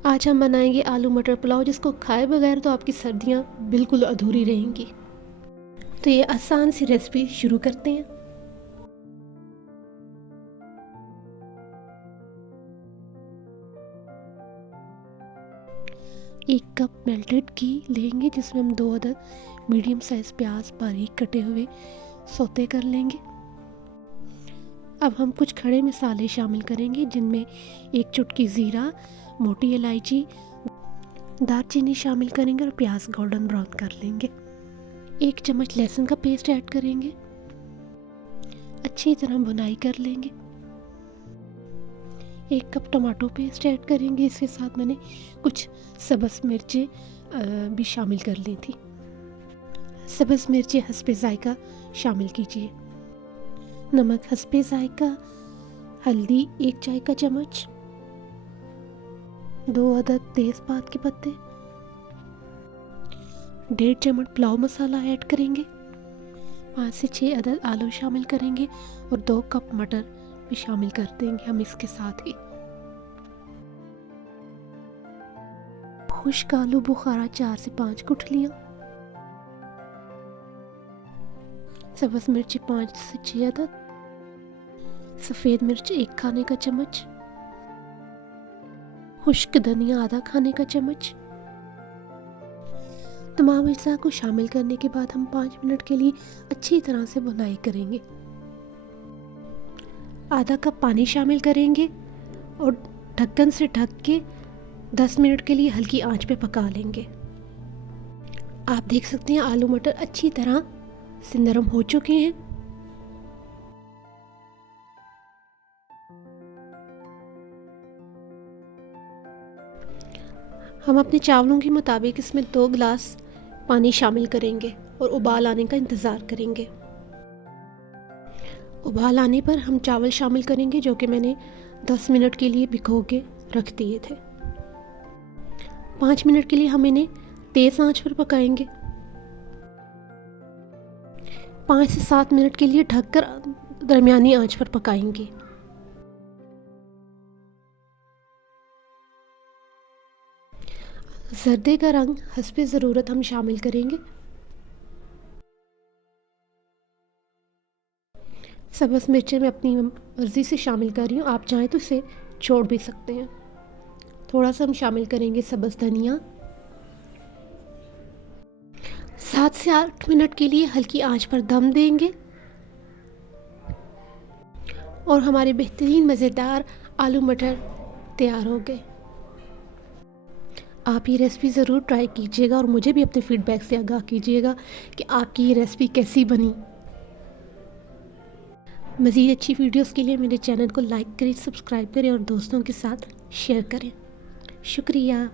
आज हम बनाएंगे आलू मटर पुलाव, जिसको खाए बगैर तो आपकी सर्दियाँ बिल्कुल अधूरी रहेंगी। तो ये आसान सी रेसिपी शुरू करते हैं। एक कप मेल्टेड घी लेंगे, जिसमें हम 2 अदद मीडियम साइज प्याज बारीक कटे हुए सौते कर लेंगे। अब हम कुछ खड़े मसाले शामिल करेंगे, जिनमें 1 चुटकी ज़ीरा, मोटी इलायची, दालचीनी शामिल करेंगे और प्याज गोल्डन ब्राउन कर लेंगे। 1 चम्मच लहसुन का पेस्ट ऐड करेंगे, अच्छी तरह भुनाई कर लेंगे। 1 कप टमाटो पेस्ट ऐड करेंगे, इसके साथ मैंने कुछ सब्ज़ मिर्चें भी शामिल कर ली थी। सब्ज़ मिर्चें हस्बे ज़ायका शामिल कीजिए। नमक हस्बे ज़ायका, हल्दी 1 चाय का चम्मच, 2 अदद तेज़पात के पत्ते, 1.5 चम्मच पुलाव मसाला ऐड करेंगे, 5 से 6 अदद आलू शामिल करेंगे और 2 कप मटर भी शामिल कर देंगे हम इसके साथ ही। खुश्क आलू बुखारा 4 से 5 गुठलियाँ, सब्ज़ मिर्ची 5 से 6 अदद, सफ़ेद मिर्च 1 खाने का चम्मच, खुश्क धनिया आधा खाने का चम्मच। तमाम अज्जा को शामिल करने के बाद हम 5 मिनट के लिए अच्छी तरह से भुनाई करेंगे। आधा कप पानी शामिल करेंगे और ढक्कन से ढक के 10 मिनट के लिए हल्की आंच पे पका लेंगे। आप देख सकते हैं आलू मटर अच्छी तरह से नरम हो चुके हैं। हम अपने चावलों के मुताबिक इसमें 2 गिलास पानी शामिल करेंगे और उबाल आने का इंतज़ार करेंगे। उबाल आने पर हम चावल शामिल करेंगे, जो कि मैंने 10 मिनट के लिए भिगो के रख दिए थे। 5 मिनट के लिए हम इन्हें तेज़ आंच पर पकाएंगे। 5 से 7 मिनट के लिए ढककर दरमियानी आंच पर पकाएंगे। जर्दे का रंग हस्बे ज़रूरत हम शामिल करेंगे। सब्ज़ मिर्चें मैं अपनी मर्ज़ी से शामिल कर रही हूँ, आप चाहें तो इसे छोड़ भी सकते हैं। थोड़ा सा हम शामिल करेंगे सब्ज़ धनिया। 7 से 8 मिनट के लिए हल्की आंच पर दम देंगे और हमारे बेहतरीन मज़ेदार आलू मटर तैयार हो गए। आप ये रेसिपी ज़रूर ट्राई कीजिएगा और मुझे भी अपने फीडबैक से आगाह कीजिएगा कि आपकी ये रेसिपी कैसी बनी। मज़ीद अच्छी वीडियोस के लिए मेरे चैनल को लाइक करें, सब्सक्राइब करें और दोस्तों के साथ शेयर करें। शुक्रिया।